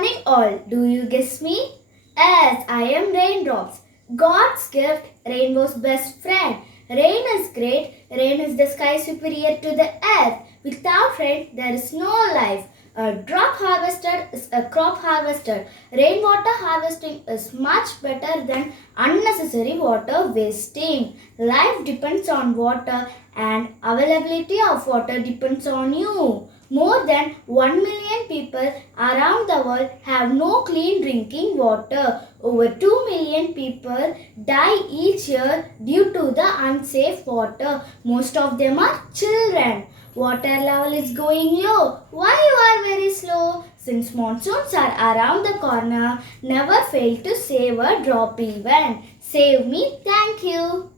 morning all. Do you guess me? Yes, I am raindrops. God's gift, rainbow's best friend. Rain is great. Rain is the sky superior to the earth. Without rain, there is no life. A drop harvested is a crop harvested. Rainwater harvesting is much better than unnecessary water wasting. Life depends on water and availability of water depends on you. More than 1 million people around the world have no clean drinking water. Over 2 million people die each year due to the unsafe water. Most of them are children. Water level is going low. Why you are very slow? Since monsoons are around the corner, never fail to save a drop even. Save me, thank you.